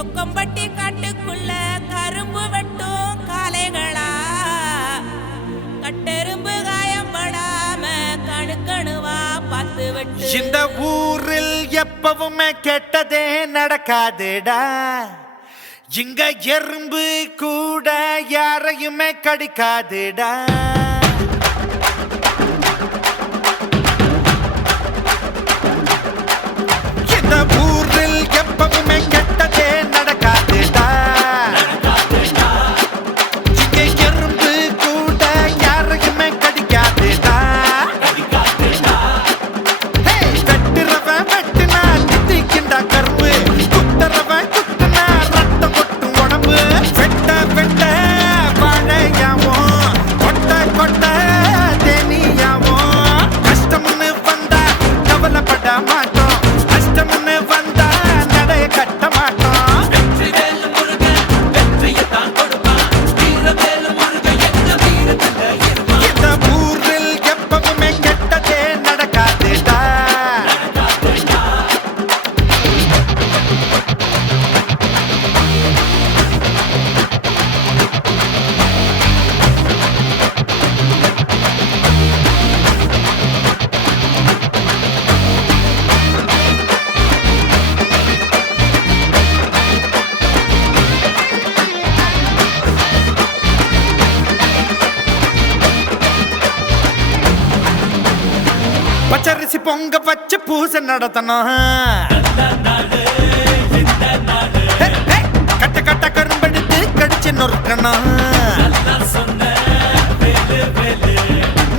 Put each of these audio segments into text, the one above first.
சொக்கம்பட்டி காட்டுக்குள்ள கரும்பு வெட்டும் காளைகளா கட்டெரும்பு காயப்படாம கணுக்கணுவா பார்த்து வெட்டு. இந்த ஊரில் எப்பவுமே கெட்டதே நடக்காதுடா. இங்க எறும்பு கூட யாரையுமே கடிக்காதுடா. இந்த ஊரில் எப்பவுமே கெட்டதே நடக்காதுடா. இங்க எறும்பு கூட யாரையுமே கடிக்காதுடா. வெட்டுறவன் வெட்டுனா தித்திக்கிண்டா கரும்பு, குத்துறவன் குத்துனா ரத்தம் கொட்டும் உடம்பு. வெட்ட வெட்ட வாழையாவும் கொட்ட கொட்ட தேனியாவும். கஷ்டம்னு வந்தா கவலைப்பட மாட்டோம், கஷ்டம்னு வந்தா நடைய கட்ட மாட்டோம். இந்த ஊரில் எப்பவுமே கெட்டதே நடக்காதுடா. பச்சரிசி பொங்க வச்சு பூசை நடத்தணும். கட்ட கட்ட கரும்பெடுத்து கடிச்சு நொறுக்கணும்.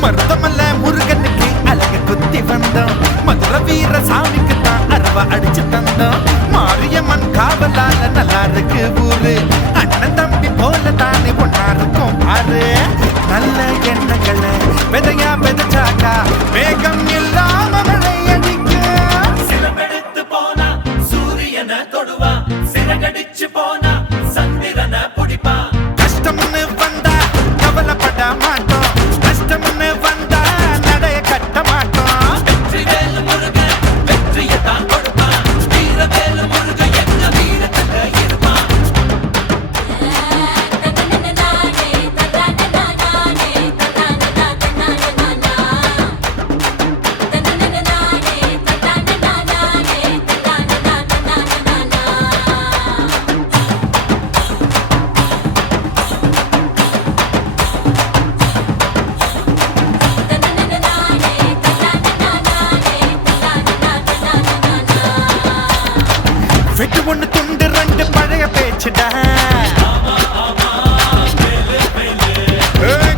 மருதமல்ல முருகனுக்கு அழகு குத்தி வந்தோம், மதுரை வீர சாமிக்கு தான் அருவா அடிச்சு தந்தோம். மாரியம்மன் காவலால நல்லா இருக்கு ஊரு, அண்ணன் தம்பி போல தானே ஒன்னா இருக்கும் பாரு. நல்ல எண்ணங்களை விதையா விதைச்சாக்கா வேகம் இல்லாம மழை அடிக்கும். சிலம்பெடுத்து போனா சூரியனை தொடுவா, சிறகடிச்சு போனா சந்திரனை பிடிப்பா. கஷ்டம்னு வந்தா கவலைப்பட மாட்டோம், கஷ்டம்னு வந்தா நடைய கட்ட மாட்டோம். வெற்றிவேலு முருகன் வெற்றியைத்தான் கொடுப்பான், வீரவேலு முருகன் எங்க வீரத்துல இருப்பான். வெட்டு ஒண்ணு துண்டு ரெண்டு பழைய பேச்சுடா.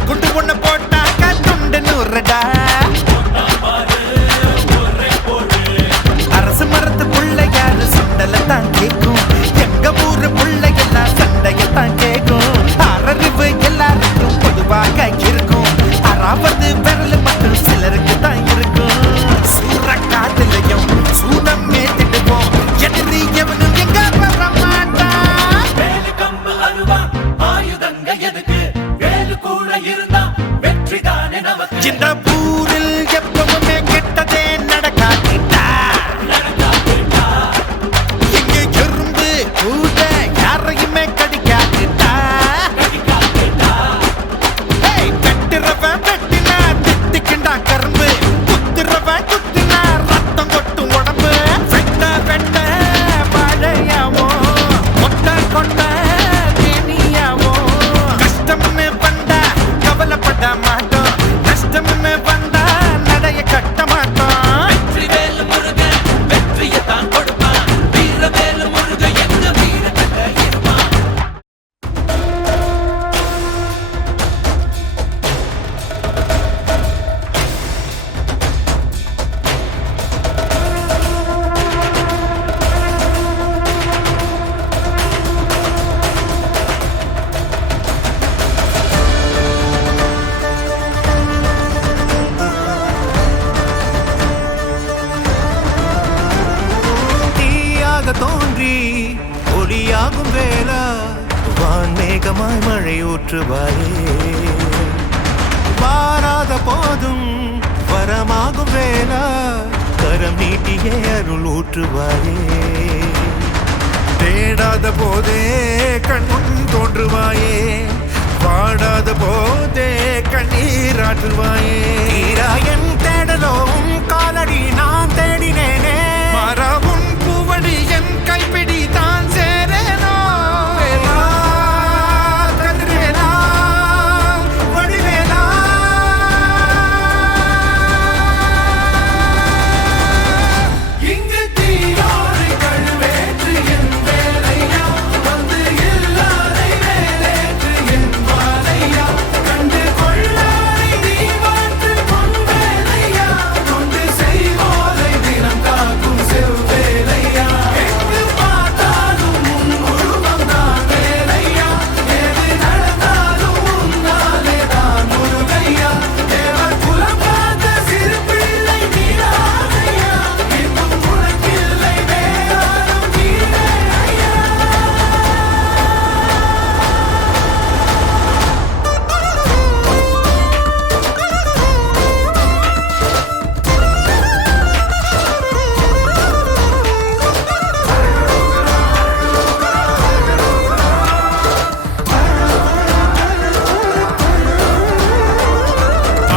குண்டு ஒண்ணு போட்டாக்கா துண்டு நூறுடா. அரசு மரத்து பிள்ளையாரு சுண்டலை தான் கேட்கும், எங்க ஊரு பிள்ளைகள்லாம் சண்டையத்தான் கேட்கும். அரறிவு எல்லாருக்கும் பொதுவாக இருக்கும், அறாவது விரல் மட்டும் சிலருக்கு தான் இருக்கும். சூற காதலையும் சூடம் ஏத்திடுவோம், எதிரி எவனும் எங்க வர மாட்டான். வேலு கம்பு அருவா ஆயுதங்க எதுக்கு, வேலு கூட இருந்தா வெற்றி தானே நமக்கு. இந்த ஊரில் எப்பவுமே கெட்டதே நடக்காதுடா. இங்க எறும்பு கூட யாரையுமே கடிக்காதுடா. வெட்டுறவன் வெட்டினா தித்திக்கிண்டா கரும்பு, குத்துறவன் குத்தினா ரத்தம் கொட்டும் உடம்பு. வெட்ட வெட்ட வாழையாவோ கொட்ட கொட்ட தேனியாவோ. கஷ்டம்னு வந்தா கவலைப்பட மாட்டோம், கஷ்டம்னு வந்தா நடைய கட்ட மாட்டோம். வெற்றிவேலு முருகன் வெற்றியைத்தான் கொடுப்பான், வீரவேலு முருகன் எங்க வீரத்துல இருப்பான். தீயாக தோன்றி ஒளியாகும் வேளா, வான்மேகமாய் மழை ஊற்றுவாயே. வாராத போதும் வரமாகும் வேளா, கரம் நீட்டியே அருள் ஊற்றுவாயே. தேடா பாடாத போதே கண்முன் தோன்றுவாயே, பாடாத போதே கண்ணீராற்றுவாயே. என் தேடலும் காலடி நான் தேடினேனே, மாறாவும் பூவடி என் கைப்பிடி தான் சேரேனோ. வேலா, கதிர்வேலா, வடிவேலா. இங்கு தீயோரை கழுவேற்று என் வேலையா, வந்து இல்லாதை வேலேற்று என் மாலையா, கண்டு கொள்ளாரை நீ மாற்று பொன் வேலையா, கொண்டு செய்வோரை தினம் காக்கும் செவ்வேலையா. எங்கு பார்த்தாலும் உன் உருவம் தான் வேலையா, எது நடந்தாலும் உன்னாலே தான் முருகையா. தேவர் குலம் காத்த சிறு பிள்ளை நீரானையா, இன்னும் உனக்கில்லை வேறாரும் நீரே ஐயா.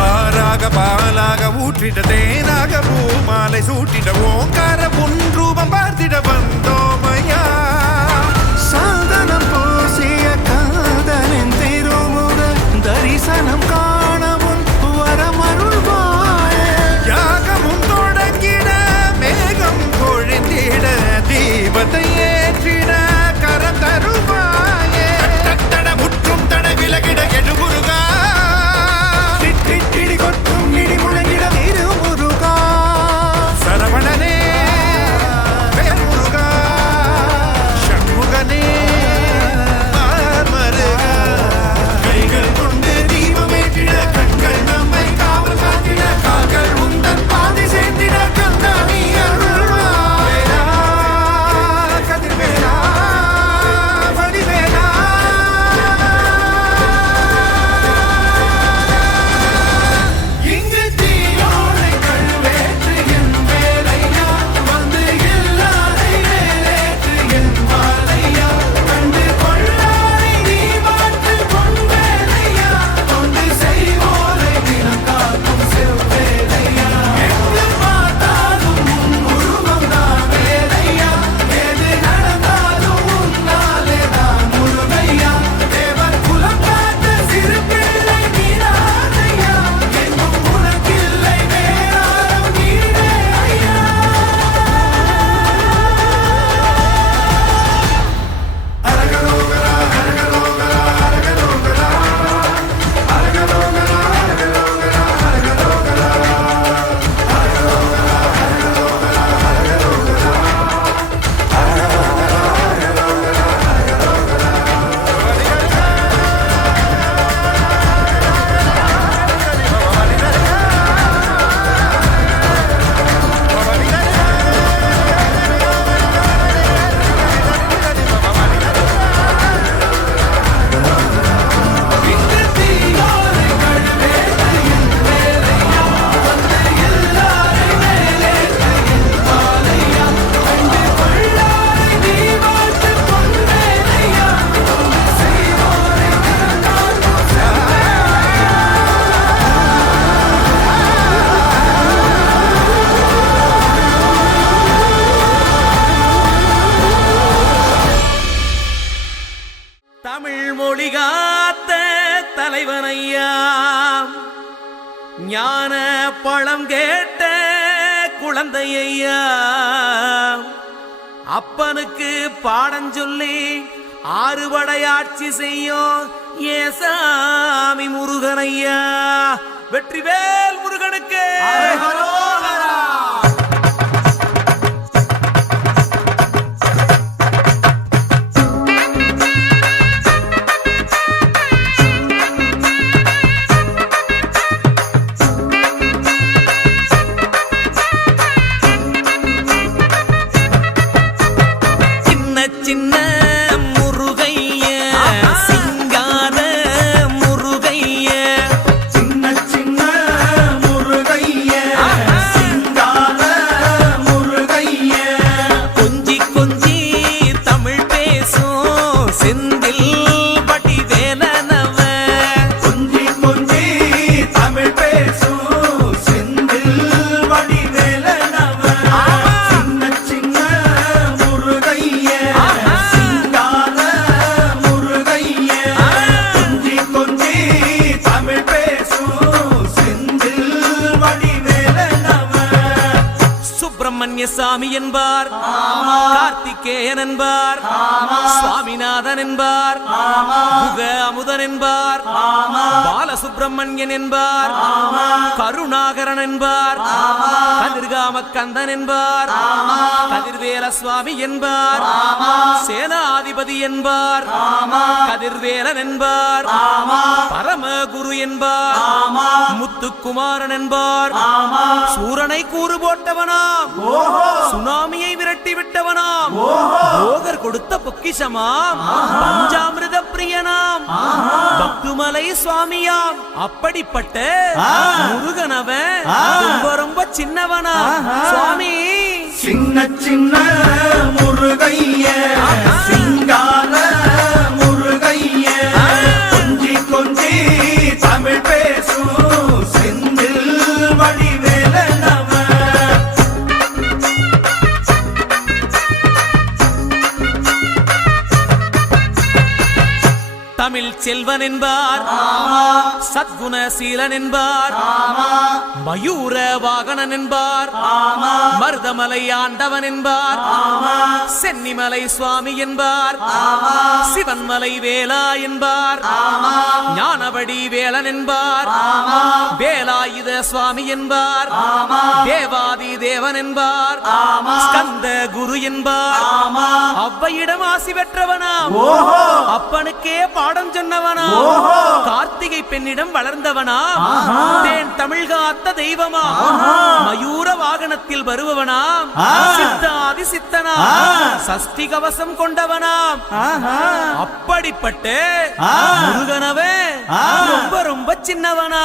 ஆறாக பாலாக ஊற்றிட தேனாக பூமாலை சூட்டிட ஓங்கார உன் ரூபம் பார்த்திட வந்தோமையா. சாதனம் பூசிய காதலின் திருமுக தரிசனம் காணவும் வரமருள்வாயே. யாகமும் தொடங்கிட மேகம் பொழிந்திட தீபத்தை ஏற்றிட கரம் தருவாயே. தட முற்றும் தட விலகிட எடுமுருகா, இடி கொட்டும் இடி முழங்கிட திருமுருகா. சரவணனே வேல்முருகா, சண்முகனே மருகா. கைகள் கொண்டு தீபமேற்றிட கண்கள் நம்மை காவல் காத்திட, கால்கள் உந்தன் பாதை சேர்ந்திட கந்தாணி அருள்வாயா. கதிர்வேலா, வடிவேலா. இங்கு தீயோரை கழுவேற்று என் வேலையா, வந்து இல்லாதை வேலேற்று என் மாலையா, கண்டு கொள்ளாரை நீ மாற்று பொன் வேலையா, கொண்டு செய்வோரை தினம் காக்கும் செவ்வேலையா. எங்கு பார்த்தாலும் உன் உருவம் தான் வேலையா, எது நடந்தாலும் உன்னாலே தான் முருகையா. தேவர் குலம் காத்த சிறு பிள்ளை நீரானையா, எங்கும் உனக்கில்லை வேறாரும் நீரே ஐயா. இங்கு தீயோரை கழுவேற்று என் வேலையா, வந்து இல்லாரை வேலேற்று என் மாலையா, கண்டு கொள்ளாரை நீ மாற்று பொன் வேலையா, கொண்டு செய்வோரை தினம் காக்கும் செவ்வேலையா. தமிழ் மொழி காத்த தலைவனையா, ஞான பழம் கேட்ட குழந்தையா, அப்பனுக்கு பாடம் சொல்லி ஆறுபடையாட்சி செய்யும் ஏசாமி முருகனையா. வெற்றிவேல் முருகனுக்கு சின்ன சின்ன முருகையா, சிங்கார முருகையா, சின்ன சின்ன முருகைய, சிங்கார முருகைய, கொஞ்சி கொஞ்சி தமிழ் பேச முனுசாமி என்பார், கார்த்திகேயன் என்பார், சுவாமிநாதன் என்பார், முக அமுதன் என்பார், பாலசுப்பிரமணியன் என்பார், கருணாகரன் என்பார், கதிர்காம கந்தன் என்பார், கதிர்வேல சுவாமி என்பார், சேனாதிபதி என்பார், கதிர்வேலன் என்பார், பரமகுரு என்பார், முத்துக்குமாரன் என்பார், சூரனை கூறு போட்டவனாம், சுனாமியை விரட்டி விட்டவனாம், போகர் கொடுத்த பொக்கிஷமாம், பஞ்சாமிர்த பிரியனாம், பக்துமலை சுவாமியாம். அப்படிப்பட்ட முருகனவன் ரொம்ப ரொம்ப சின்னவனா சுவாமி. சின்ன சின்ன முருகைய சிங்கார முருகைய கொஞ்சி கொஞ்சி தமிழ் பேசும் செந்தில் வடிவேலனவ. தமிழ் செல்வன் என்பார், சத்குணசீலன் என்பார், மயூர வாகனன் என்பார், மருதமலை ஆண்டவன் என்பார், சென்னிமலை சுவாமி என்பார், சிவன்மலை வேலா என்பார், ஞானவடி வேலன் என்பார், வேலாயுத சுவாமி என்பார், தேவாதி தேவன் என்பார், ஸ்கந்த குரு என்பார், அவ்வையிடம் ஆசி பெற்றவனாம், அப்பனுக்கே பாடம் சொன்னவனா, கார்த்திகை பெண்ணிடம் வளர்ந்தவனா, தேன் தமிழ் காத்த தெய்வமா, மயூர வாகனத்தில் வருபவனாம், சித்தாதி சித்தனா, சஷ்டி கவசம் கொண்டவனாம். அப்படிப்பட்ட முருகனவே ரொம்ப ரொம்ப சின்னவனா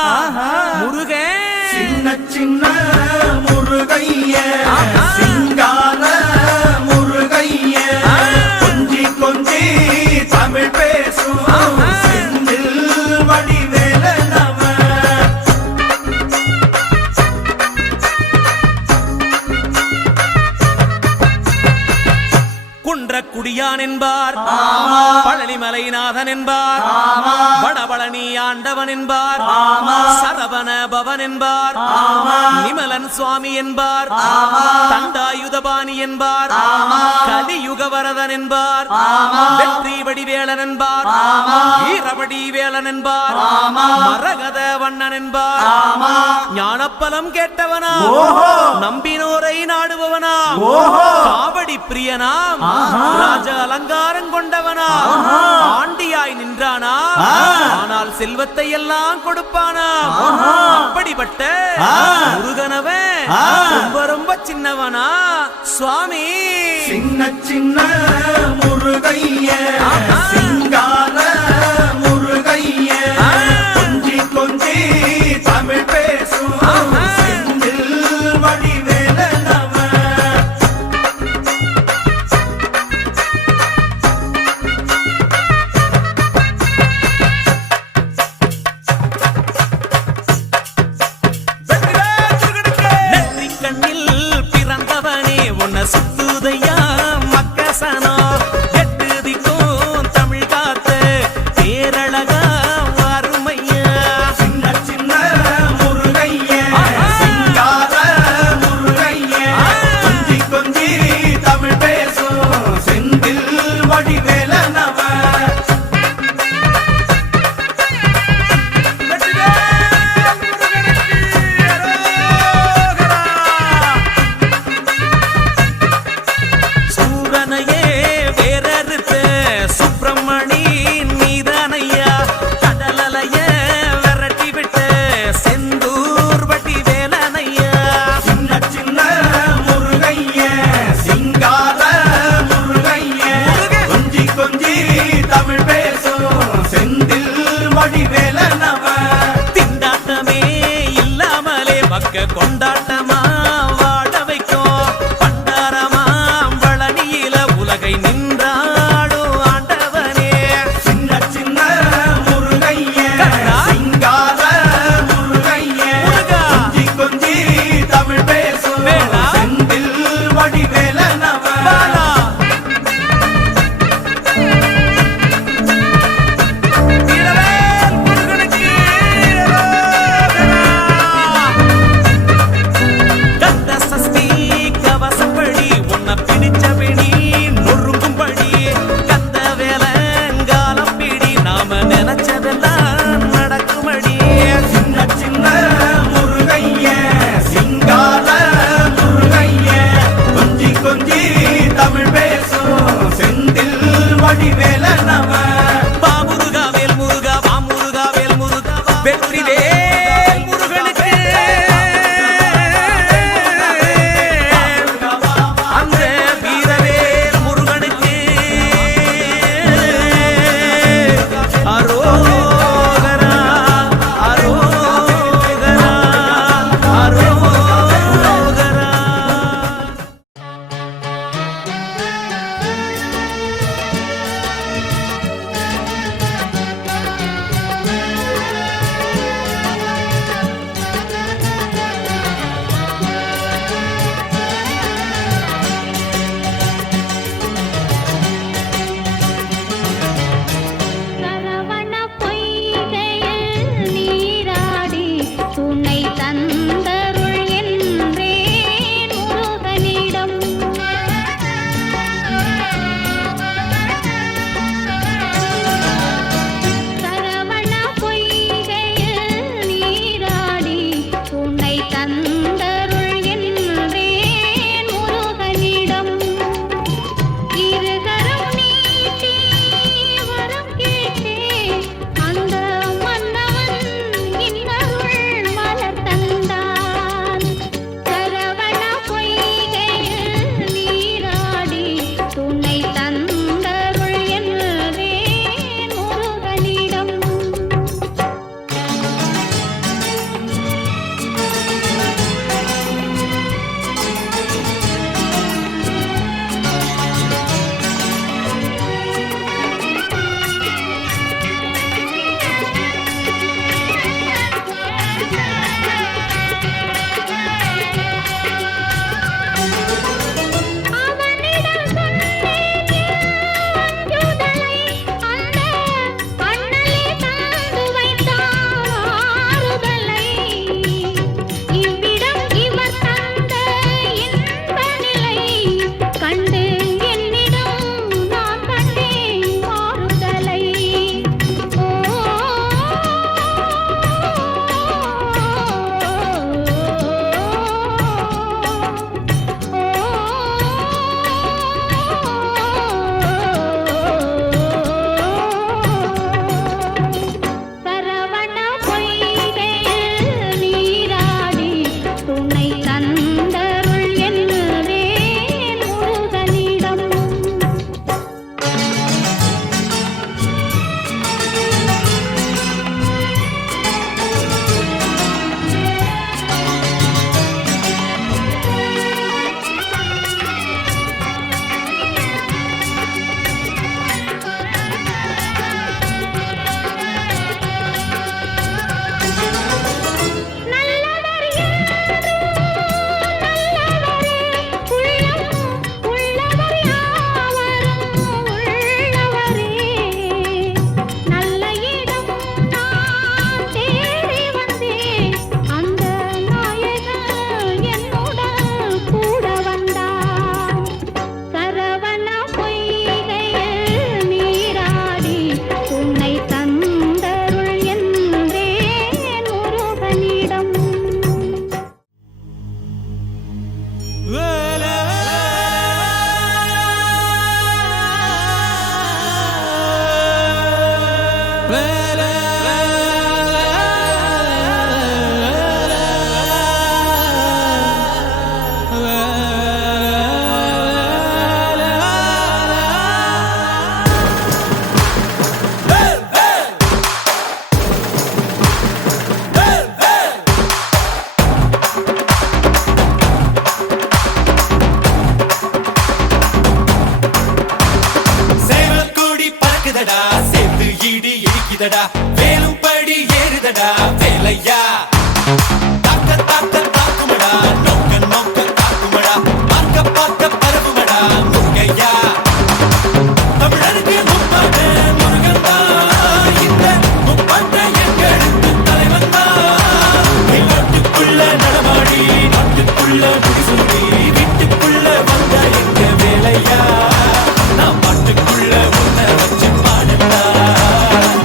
முருகன். சின்ன சின்ன முருகைய சிங்கார முருகைய கொஞ்சி கொஞ்சி தமிழ் பேசும் செந்தில் வடிவேலனவ. குன்றக்குடியான் என்பார், பழனிமலைநாதன் என்பார், வடபழனி ஆண்டவன் என்பார், சரவண பவன் என்பார், நிமலன் சுவாமி என்பார், தண்டாயுதபாணி என்பார், கலியுகவரதன் என்பார், வெற்றி வடிவேலன் என்பார், வீரவடி வேலன் என்பார், மரகத வண்ணன் என்பார், ஞானப்பலம் கேட்டவனா, நம்பினோரை நாடுபவனா, காவடி பிரியனாம், ராஜ அலங்காரம் கொண்டவனா, ஆண்டியாய் நின்றானா, ஆனால் செல்வத்தை எல்லாம் கொடுப்பானா. அப்படிப்பட்ட முருகனவன் ரொம்ப ரொம்ப சின்னவனா சுவாமி. சின்ன சின்ன முருகைய சிங்கார முருகைய கொஞ்சி கொஞ்சி தமிழ் பேசும் செந்தில் வடிவேலனவ. நெற்றிக் கண்ணில் பிறந்தவனே உன்னை சுத்துதையா மக்கசனா, வடிவேல நம பாமுருகா வேல் முருகா வாமுருகா வேல் முருகா வெற்றி வேல் முருகனுக்கு அந்த வீரவேல் முருகனுக்கு அரோகரா அரோகரா அரோகரா. சரவண பொய்கையில் நீராடி துணை தந்தருள் என்றேன் முருகனிடம். சரவண பொய்கையில் நீராடி துணை தந்தருள் என்றேன் முருகனிடம். இருகரம் நீட்டி வரம் கேட்டேன் அந்த மன்னவன் இன்னருள் மலர் தந்தான். சரவண பொய்கையில் நீராடி துணை தந்தருள் என்றேன் முருகனிடம். அவனிடம் சொன்னேன் அஞ்சுதலை அந்த அண்ணலே தந்து வைத்தான் ஆறுதலை. இவ்விடம் இவர் தந்த இன்ப நிலை கண்டு என்னிடம் நான் கண்டேன் மாறுதலை. சரவண பொய்கையில் நீராடி துணை தந்தருள் என்றேன் முருகனிடம். நல்லவர் நல்லவரே உள்ளம் உள்ளவர் யாவரும் உள்ளவரே. நல்ல இடம் நான் தேடி வந்தேன் அந்த நாயகன் என்னுடன் கூட வந்தான். சரவண பொய்கையில் நீராடி துணை தந்தருள் என்றேன் முருகனிடம். சேவல் கொடி பறக்குதடா சேர்த்து இடி இடிக்குதடா வேலும் படி ஏறுதடா வேலையா தாக்க தாக்க தாக்குமடா நோக்க நோக்க தாக்குமடா பார்க்க பார்க்க பரவுமடா முருகையா தமிழருக்கு முப்பாட்டு முருகன் தான் இந்த முப்பாட்டை எங்களுக்கு தலைவன் தான் நாட்டுக்குள்ள நடமாடி நாட்டுக்குள்ள முடிசூடி வீட்டுக்குள்ள வந்த எங்க வேலையா நான் பாட்டுக்குள்ள உன்னை வச்சு பாடட்டா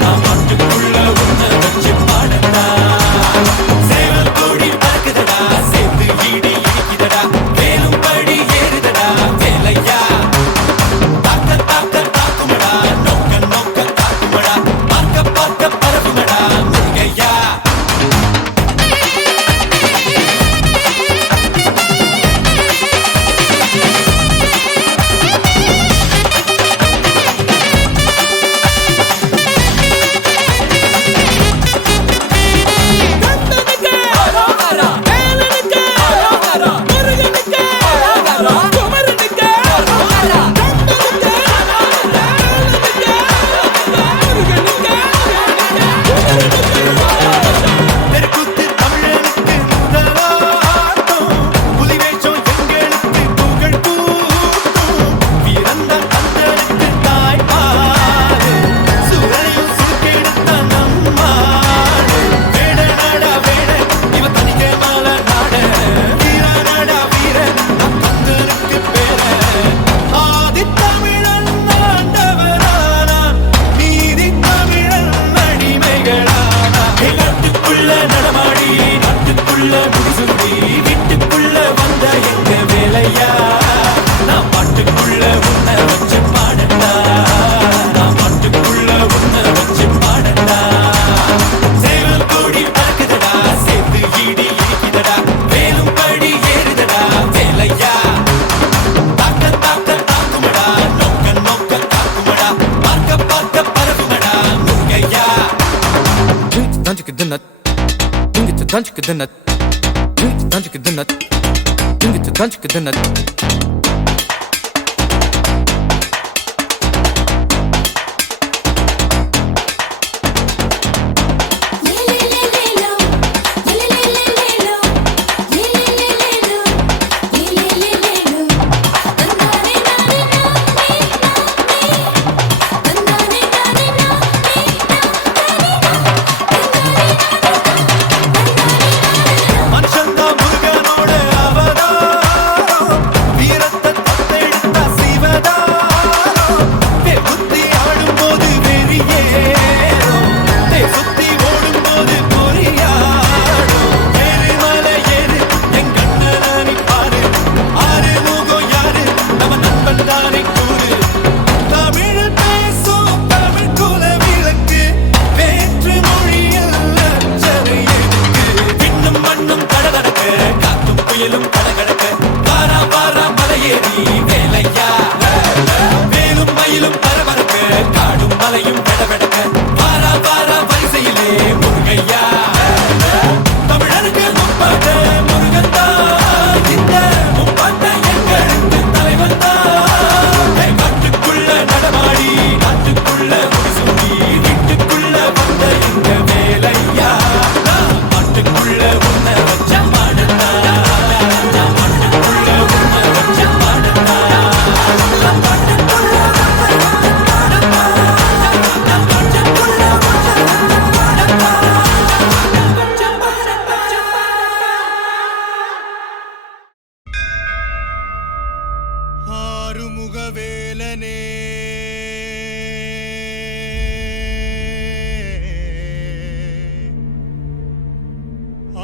நான் பாட்டுக்குள்ள உன்னை வச்சு பாடட்டா சேவல் tanchik the nut. Tanchik the nut. Tanchik the nut.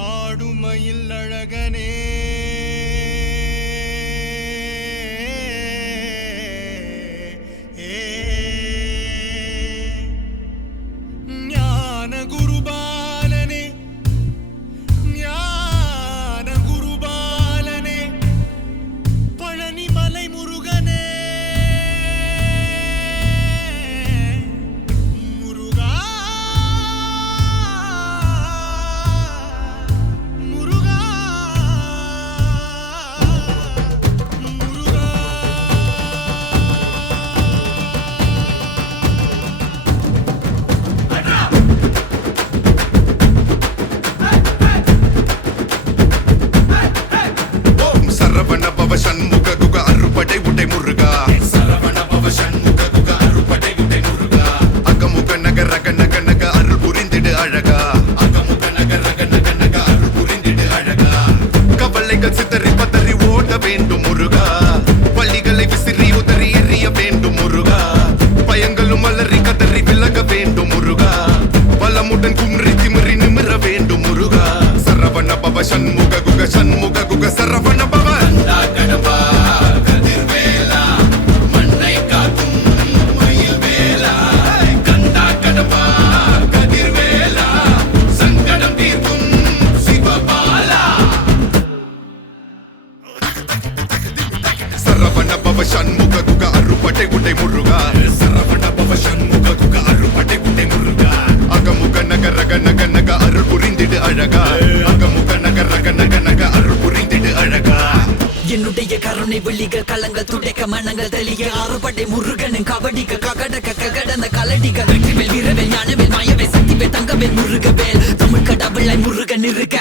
ஆடுமயில் அழகனே ஞான குருபாலனே ஞான குருபாலனே பழனிமலை முருகனே சண்முக குக அறுபடை உடை முருகா சரவண பவ சண்முக குக அறுபடை உடை முருகா அகமுக நக ரக நக நக அருள் புரிந்திடு அழகா அகமுக நக ரக நக நக அருள் புரிந்திடு அழகா கவலைகள் சிதறி பதறி ஓட வேண்டும் முருகா பள்ளிகளை விசிறி உதறி எறிய வேண்டும் முருகா பயங்களும் அலறி கதறி விலக வேண்டும் முருகா பலமுடன் கும்ரி திமிரி நிமிர வேண்டும் முருகா சரவண பவ சண்முக குக சரவண பவ சண்முக குக அறுபடை உடை முருகா சரவண பவ சண்முக குக அறுபடை உடை முருகா அகமுக நக ரக நக நக அருள் புரிந்திடு அழகா அகமுக நக ரக நக நக அருள் புரிந்திடு அழகா என்னுடைய கருணை வெள்ளிகள் களங்கள் துடைக்க மனங்கள் தெளிய ஆறுபடை முருகனும் கபடிக்க ககடக்க ககடந்த கலடிக்க வெற்றிவேல் வீரவேல் ஞானவேல் மாயவேல் சக்திவேல் தங்கவேல் முருகவேல் தமிழ் கடவுளை முருகன் இருக்க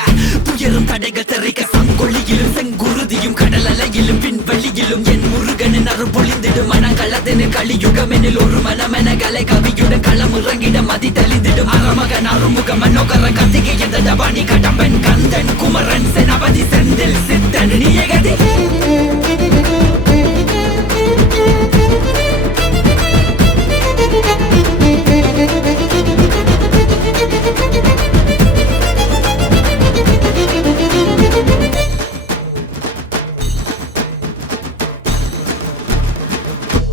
துயரும் தடைகள் தெரிக்க சங்கொழியிலும் செங்குருதியும் கடல் அலையிலும் விண்வெளியிலும் என் முருகனின் அருள் பொழிந்திடும் மனங்களதென கலியுகமெனில் ஒரு மனமென கலை கவியுடன் களம் இறங்கிட மதி தெளிந்திடும் அறமகன் அருமுக மனோகர கத்திகை எந்த டபானி கடம்பன் கந்தன் குமரன் செனபதி செந்தில் சித்தன் நீயகதி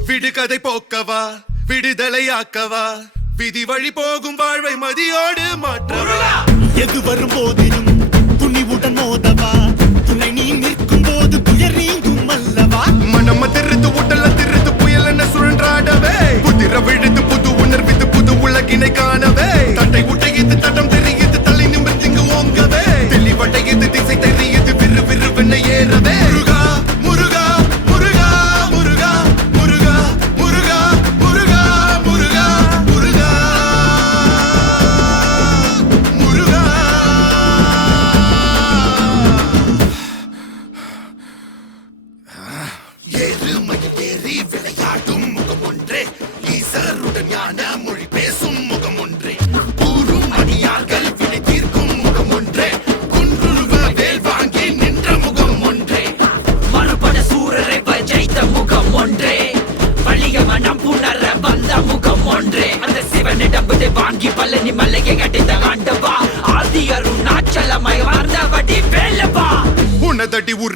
விடுகதை போக்கவா விடுதலையாக்கவா விதி வழி போகும் வாழ்வை மதியோடு மாற்றவா எது வரும் போதிலும் துணிவுடன் மோதவா துணை நீ நிற்கும் போது துயர் நீங்கும் அல்லவா மனம திருத்து உடல திருத்து புயல் என சுழன்றாடவே புதிர விழுது புது உணர்வித்து புது உலகினை காணவே தட்டை உட்டையித்து தடம் தெரியித்து தலை நிமிர்ந்து இங்கு ஓங்கவே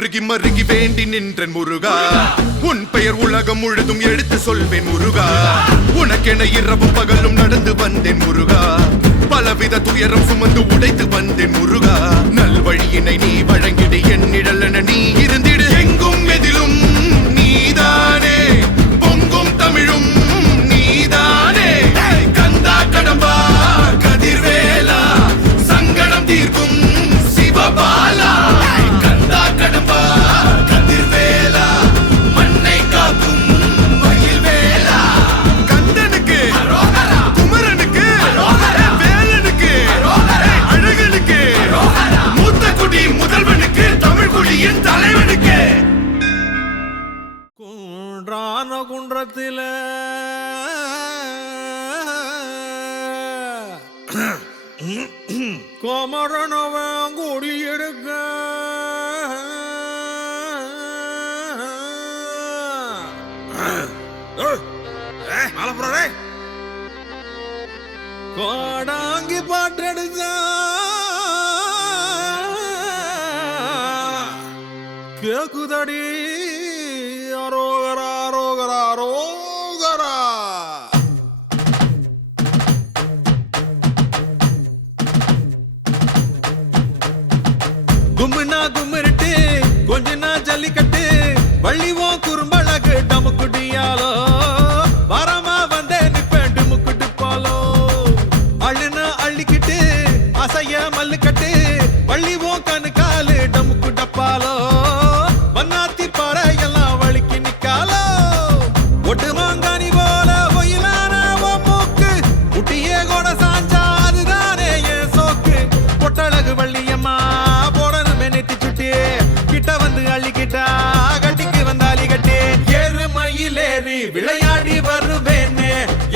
உருகி மருகி வேண்டி நின்றன் முருகா உன் பெயர் உலகம் முழுதும் எடுத்து சொல்வேன் முருகா உனக்கென இரவும் பகலும் நடந்து வந்தேன் முருகா பலவித துயரம் சுமந்து உடைத்து வந்தேன் முருகா நல்வழியினை நீ வழங்கிடு என் நிழலென நீ இருந்திடு எங்கும் எதிலும் நீதானே பொங்கும் தமிழும் நீதானே கந்தா கடம்பா கதிர்வேலா சங்கடம் தீர்க்கும் சிவபாலா கந்தா கடம்பா கதிர்வேலா மண்ணை காக்கும் மயில்வேலா கந்தனுக்கு குமரனுக்கு வேலனுக்கு அழகனுக்கு மூத்த குடி முதல்வனுக்கு தமிழ் குடியின் தலைவனுக்கு குன்றான குன்றத்தில கோமரனவன் குடியிருக்க கோடாங்கி பாட்டெடுத்த கேக்குதடி அரோகரா அரோகரா அரோகரா கும்முனா கும்மிருட்டு கொஞ்சனா ஜல்லிக்கட்டு வள்ளிவோ குறும்பழகு டமுக்குடியாலோ வரமா வந்தே நிப்பேன் டுமுக்குட்டு போலோ அள்ளுனா அள்ளிக்கிட்டு அசைய மல்லுக்கட்டு வள்ளிவோ கணு காலு டமுக்கு டப்பாலோ வண்ணாத்தி பாறை எல்லாம் வலிக்கு நிக்காலோ ஒட்டு மாங்கானி போல ஒயிலான மூக்கு குட்டியே கூட சாஞ்சா அதுதானே என் சோக்கு பொட்டழகு வள்ளியம்மா போடணுமே நெத்தி சுட்டி கிட்ட வந்து அள்ளிக்கிட்டா கட்டிக்கு வந்தாலி கட்டி ஏறுமயிலேறி விளையாடி வருவேன்னு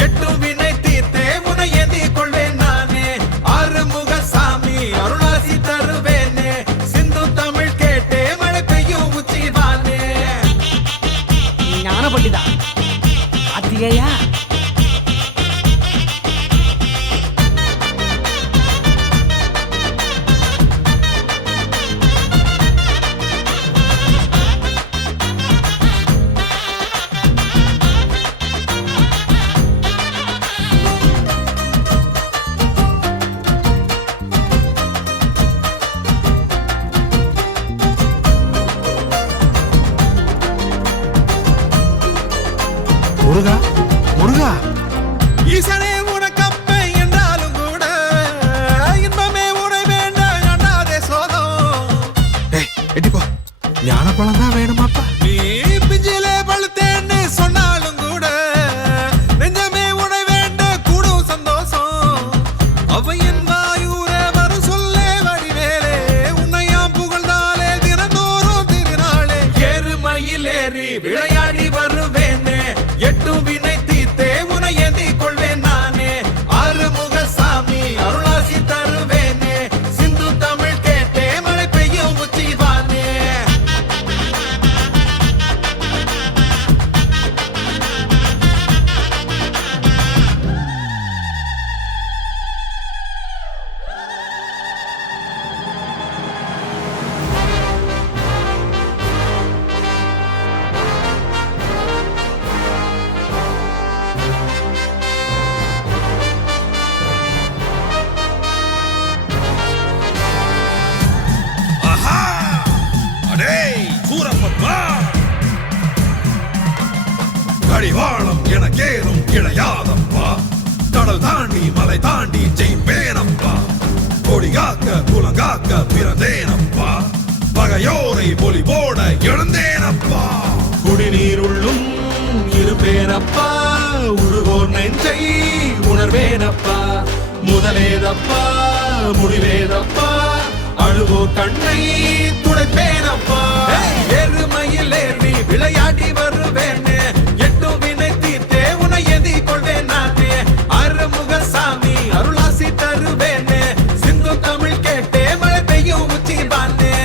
எட்டும் வினை தீர்த்தே உனை ஏந்தி கொள்வேன் நானே ஆறுமுக சாமி அருளாசி தருவேன்னு சிந்து தமிழ் கேட்டே மழை பெய்யும் உச்சிவானே ஞான பண்டிதா கார்த்திகேயா முருகா முருகா ஈசனே உனக்கப்பை என்றாலும் கூட இன்பமே உனை வேண்டாம் அண்ணாதே சோதம் எட்டிப்போ ஞான பழம் தான் வேணுமாப்பா நீ பிஞ்சிலே பழுத்தேன்னு சொன்னாலும் கூட நெஞ்சமே உனை வேண்ட கூடும் சந்தோஷம் அவையின் வாயூரே வரும் சொல்லே வடிவேலே உன்னையாம் புகழ்ந்தாலே தினந்தோறும் திருநாளே ஏறுமயிலேறி விளையாடி வருவேனே எட்டும் வினை தீர்த்தே உனை ஏந்தி கொள்வேன் நானே ஆறுமுக சாமி அருளாசி தருவேனே சிந்து தமிழ் கேட்டே மழை பெய்யும் உச்சிவானே கடிவாளம் எனக்கேதும் இழையாதப்பா கடல் தாண்டி மலை தாண்டி ஜெயிப்பேனப்பா கொடிகாக்க குலங்காக்க பிறந்தேனப்பா பகையோரை பொலி போட எழுந்தேனப்பா குடிநீர் உள்ளும் இருப்பேனப்பா உருகோர் நெஞ்சை உணர்வேனப்பா முதலேதப்பா முடிவேதப்பா அழுவோர் கண்ணை துடைப்பேனப்பா எருமையிலேறி விளையாடி வருவேனே எட்டும் வினை தீர்த்தே உனை ஏந்தி கொள்வேன் நானே அருமுக சாமி அருளாசி தருவேனே சிந்து தமிழ் கேட்டே மழை பெய்யும் உச்சிவானே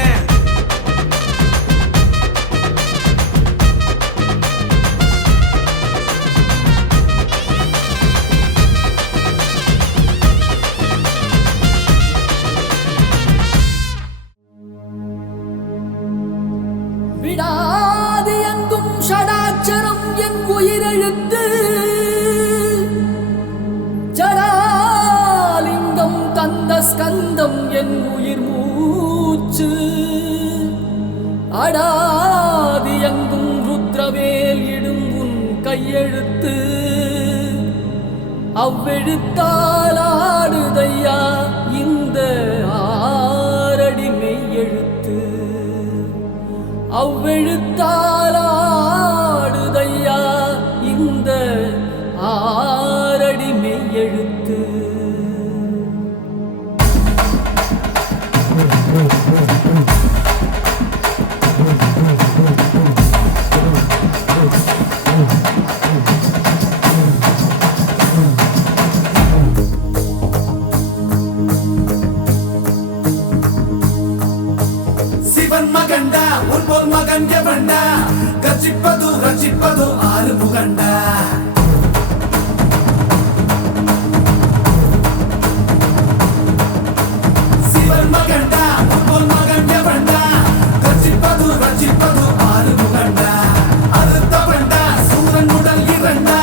என் உயிர் மூச்சு அடாதி எங்கும் ருத்ரவேல் இடும் உன் கையெழுத்து அவ்வெழுத்தால் ஆடுதையா இந்த ஆரடி மெய்யெழுத்து அவ்வெழுத்தால் ஆடுதையா இந்த ஆரடி மெய்யெழுத்து சிவன் மகண்டா உன் போல் மகன் எவண்டா கர்ஜிப்பது ரட்சிப்பது ஆறு முகண்டா சிவன் மகண்டா உன் போல் மகன் எவண்டா கர்ஜிப்பது ரட்சிப்பது ஆறு முகண்டா அறுத்தவண்டா சூரன் உடல் இரண்டா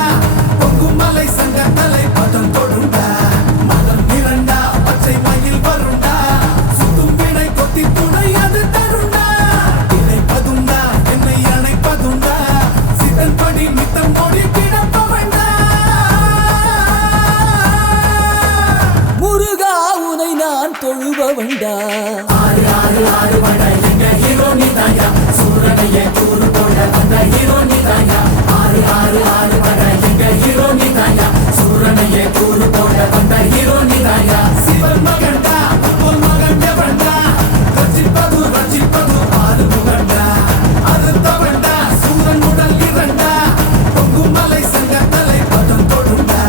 பொங்கும் மலை சங்க தலை பதம் தொடுண்டா மதம் இரண்டா பச்சை மயில் வருண்டா சுத்தும் வினை கொத்தி துணை அது தருண்டா இணைப்பதுண்டா என்னை அணைப்பதுண்டா சிதன் படி மித்தம் நோடி கிடப்பவண்டா முருகா உனை நான் தொழுபவண்டா ஆறு ஆறு ஆறு வட எங்க ஹீரோ நீதாயா சூரனையே கூறு போட வந்த ஹீரோ நீதாயா ஆறு ஆறு ஆறு வட எங்க ஹீரோ நீதாயா சூரனையே கூறு போட வந்த ஹீரோ நீதாயா சிவன் மகண்டா உன் மகன் எவண்டா கர்ஜிப்பது ரட்சிப்பது ஆறு முகண்டா அறுத்தவண்டா சூரன் உடல் இரண்டா பொங்கும் மலை சங்க தலை பதம் தொடுண்டா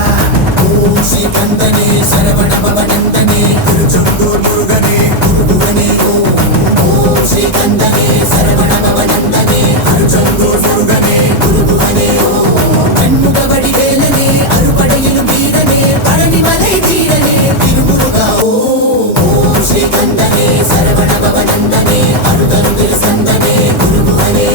ஓம் ஸ்ரீ கந்தனே சரவண பவநந்தனே திருச்செந்தூர் முருகனே குருபுவனே ஓம் ஸ்ரீ கந்தனே சரவண பவநந்தனே திருச்செந்தூர் முருகனே குருபுவனே கண்முகவடி வேலனே அறுபடையிலும் வீரனே பழனிமலை வீரனே திருமுருகா ஓம் ஸ்ரீ கந்தனே சரவண பவநந்தனே அருதருதில் சந்தனே குருபுவனே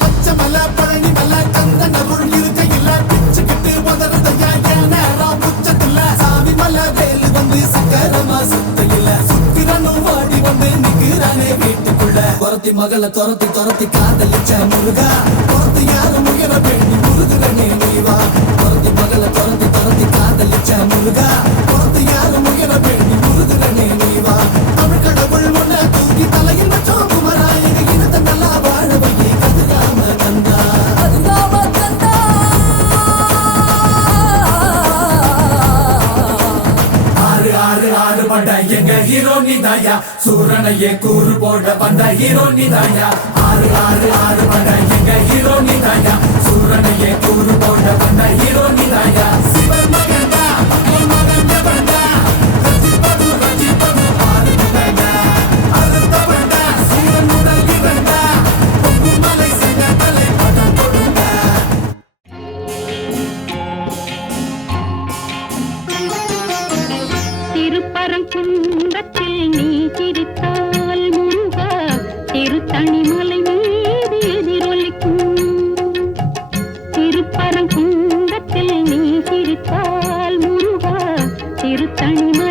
பச்சமல பழனிமல கந்தன் அருள் இருக்கையில பிச்சுக்கிட்டு உதறதையா ஏனரா உச்சத்துல சாமி மல வேலு வந்து சக்கரமா சுத்தையில சுக்கிரனும் வாடி வந்து நிக்கிறானே வீட்டுக்குள்ள துரத்தி மகளை துரத்தி துரத்தி காதலிச்ச முருகா துரத்தி யாரும் உயர வேண்டி முருகனே நீவா துரத்தி மகளை துரத்தி துரத்தி காதலிச்ச முருகா துரத்தி யாரும் உயர வேண்டி முருகனே நீவா தமிழ் கடவுள் ஒன்ன தூக்கி தலையில் வச்சோம் குமரா எங்க இனத்தை நல்லா வாழ வையே கதிராம கந்தா அதுதாம கந்தா ஆறு ஆறு ஆறு பட எங்க ஹீரோ நீதாயா சூரனையே கூறு போட வந்த ஹீரோ நீதாயா ஆறு ஆறு ஆறு பட எங்க ஹீரோ நீதாயா சூரனையே கூறு போட வந்த ஹீரோ நீதாயா சிவன் மகண்டா உன் மகன் எவண்டா ரட்சிப்பது ரட்சிப்பது ஆறு முகண்டா அறுத்தவண்டா சூரன் உடல் இரண்டா பொங்கும் மலை சங்க தலை பதம் தொடுண்டா திருப்பரங்குன்றத்தில் நீ சிரித்தால் முருகா திருத்தணிமலை மீது எதிரொலிக்கும் திருப்பரங்குன்றத்தில் நீ சிரித்தால் முருகா திருத்தணிமலை